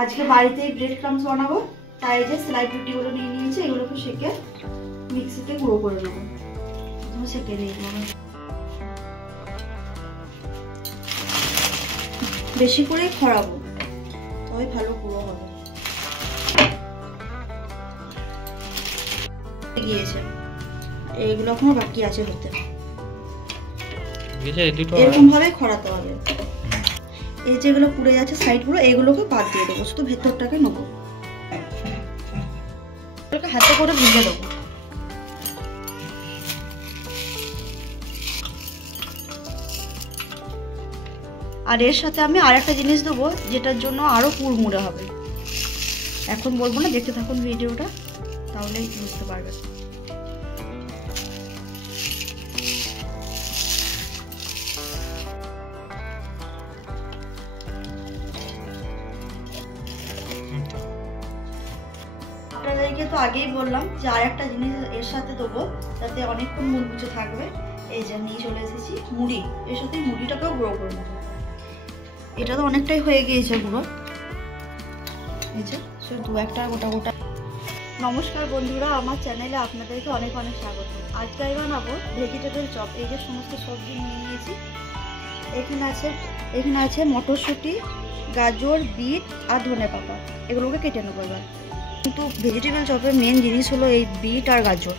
আজকে বাড়িতেই bread crumbs বানাবো, তাই যে স্লাইড রুটিগুলো নিয়ে নিয়েছি, এগুলোকে সেকে মিক্সিতে গুঁড়ো করে নেবো। সেকে নিয়ে নেবো, বেশি করে খড়াবো, তবে ভালো গুঁড়ো হবে। গিয়েছে, এইগুলো এখনো বাকি আছে হতে, এরকম ভাবে খড়াতে হবে। এই যেগুলো পুড়ে যাচ্ছে সাইডগুলো, এইগুলোকে বাদ দিয়ে দেবো, শুধু ভেতরটাকে নেবো, হাতে করে ভেজে দেবো। আর এর সাথে আমি আর একটা জিনিস দেবো, যেটার জন্য আরো কুড়মুড়ে হবে। এখন বলবো না, দেখতে থাকুন ভিডিওটা, তাহলেই বুঝতে পারবেন। আপনাদেরকে তো আগেই বললাম যে আর একটা জিনিস এর সাথে দেবো, যাতে অনেকক্ষণ মুচমুচে থাকবে। এই যে নিয়ে চলে এসেছি মুড়ি, এর সাথে মুড়িটাকেও গুঁড়ো করে নেবো। এটা তো অনেকটাই হয়ে গিয়েছে গুঁড়ো, এই যে দু একটা গোটা গোটা। নমস্কার বন্ধুরা, আমার চ্যানেলে আপনাদেরকে অনেক অনেক স্বাগত। আজকে আমি বানাবো ভেজিটেবল চপ। এই যে সমস্ত সবজি নিয়ে নিয়েছি, এখানে আছে মটরশুঁটি, গাজর, বিট আর ধনেপাতা, এগুলোকে কেটে নেবো এবার। কিন্তু ভেজিটেবল চপের মেন জিনিস হলো এই বিট আর গাজর।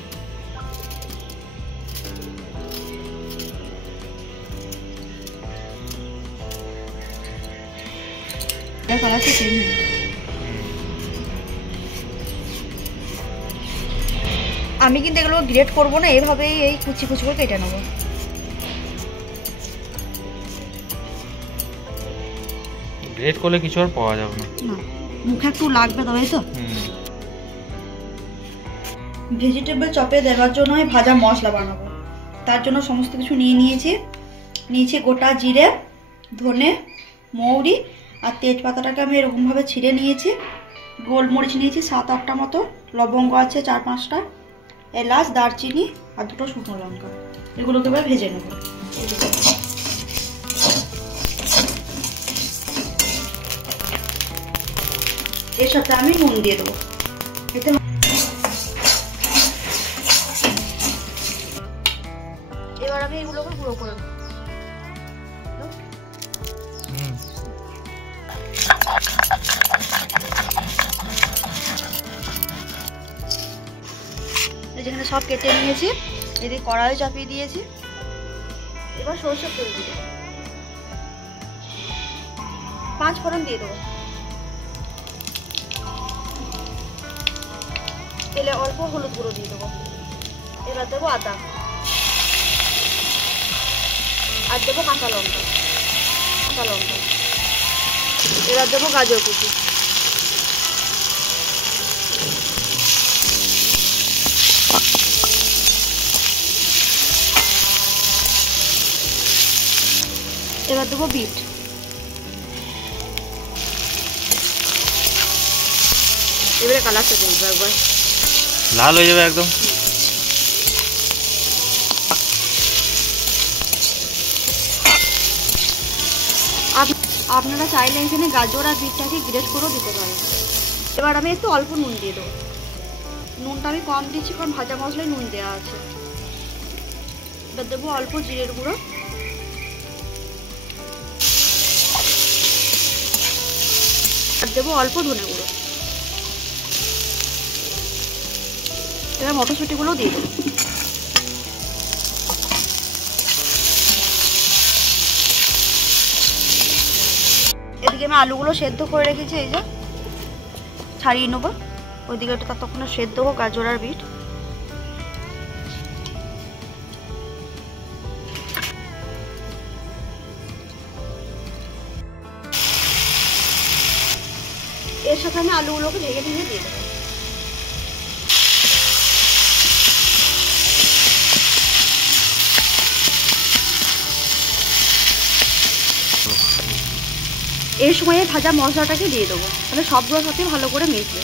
আমি কিন্তু এগুলো গ্রেট করবো না, এইভাবেই এই কুচি কুচি করে কেটে নেবো। গ্রেট করলে কিছু আর পাওয়া যাবে না, মুখে একটু লাগবে, তবেই তো। ভেজিটেবল চপে দেওয়ার জন্য আমি ভাজা মশলা বানাবো, তার জন্য সমস্ত কিছু নিয়ে নিয়েছি গোটা জিরে, ধনে, মৌরি আর তেজপাতাটাকে আমি এরকমভাবে ছিঁড়ে নিয়েছি। গোলমরিচ নিয়েছি 7-8টা মতো, লবঙ্গ আছে 4-5টা, এলাচ, দারচিনি আর 2টো শুকনো লঙ্কা। এগুলোকে এবার ভেজে নেব। এর সাথে আমি নুন দিয়ে দেবো। এতে এবার আমি এগুলোকে গুঁড়ো করে নেব। যেখানে সব কেটে নিয়েছি, এদিকে কড়াই চাপিয়ে দিয়েছি। এবার সরষের তেল দিয়ে দেবো, 5 ফোড়ন দিয়ে দেবো। তেলে অল্প হলুদ গুঁড়ো দিয়ে দেবো। এবার দেবো আদা, আর দেবো কাঁচা লঙ্কা। এবার দেবো গাজর কুচি। এবার দেবো বিট। এবারে কালারটা দেবো, একবার লাল হয়ে যাবে একদম। আপনারা চাইলে এখানে গাজর আর বিটটাকে গ্রেট করেও দিতে পারেন। এবার আমি একটু অল্প নুন দিয়ে দেবো। নুনটা আমি কম দিচ্ছি, কারণ ভাজা মশলায় নুন দেওয়া আছে। এবার দেবো অল্প জিরের গুঁড়ো, আর দেবো অল্প ধনে গুঁড়ো। এবার মটরশুঁটিগুলো দিয়ে দেবো। এদিকে আমি আলুগুলো সেদ্ধ করে রেখেছি, এই যে ছাড়িয়ে নেবো। ওইদিকে ততক্ষণ সেদ্ধ হোক গাজর আর বিট। এর সাথে আমি আলুগুলোকে ভেঙে দিয়ে দেবো। এই সময়ে ভাজা মশলাটাকে দিয়ে দেবো, তাহলে সবগুলোর সাথে ভালো করে মিশবে।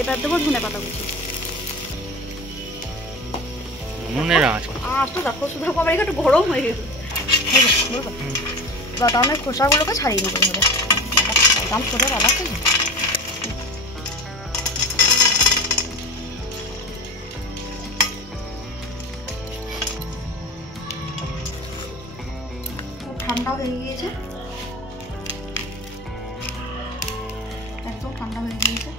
এবার দেবো ধনেপাতা কুচি। নুনের আঁচ তো দেখো, শুধু আবার একটু গরম হয়ে গেছে। বাদামের খোসাগুলোকে ছাড়িয়ে নেবো এভাবে। বাদাম ছোটো ভালো আছে। খুব ঠান্ডা হয়ে গিয়েছে, একদম ঠান্ডা হয়ে গিয়েছে।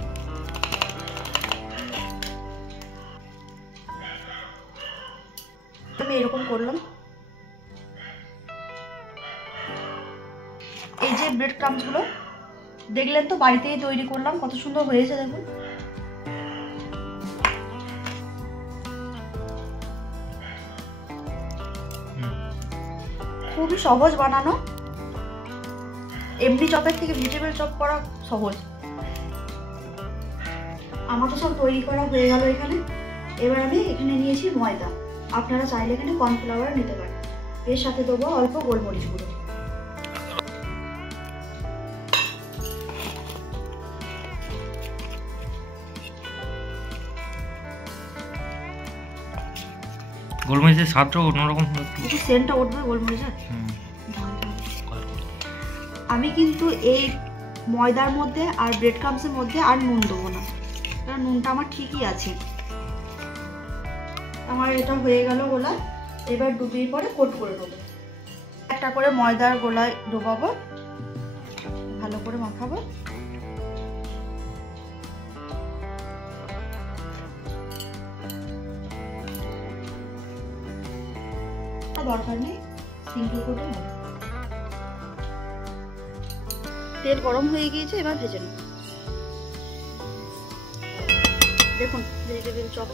আমি এরকম করলাম। এই যে ব্রেড ক্রাম্বসগুলো দেখলেন তো, বাড়িতেই তৈরি করলাম, কত সুন্দর হয়েছে দেখুন। খুবই সহজ বানানো, এমনি চপের থেকে ভেজিটেবল চপ করা সহজ। আমার তো সব তৈরি করা হয়ে গেল এখানে। এবার আমি এখানে নিয়েছি ময়দা, আপনারা চাইলে এখানে কর্নফ্লাওয়ার নিতে পারেন। এর সাথে দেবো অল্প গোলমরিচ গুঁড়ো। গোলমরিচের স্বাদটা অন্যরকম, একটু সেন্টটা উঠবে গোলমরিচের। আমি কিন্তু এই ময়দার মধ্যে আর ব্রেড ক্রাম্বসের মধ্যে আর নুন দেবো না, কারণ নুনটা আমার ঠিকই আছে। আমার এটা হয়ে গেল গোলা। এবার ডুবিয়ে পরে কোট করে দেবো। একটা করে ময়দার গোলায় ডোবাবো, ভালো করে মাখাবো। দরকার নেই, সিঙ্গেল কোটে নেব। তেল গরম হয়ে গিয়েছে, এবার ভেজে নেব। দেখুন ভেজিটেবিল চপ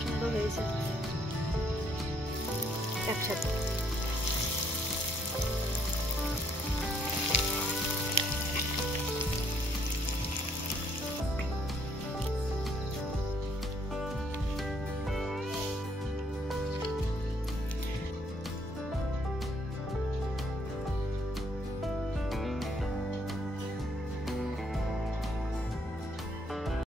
সুন্দর হয়েছে একসাথে।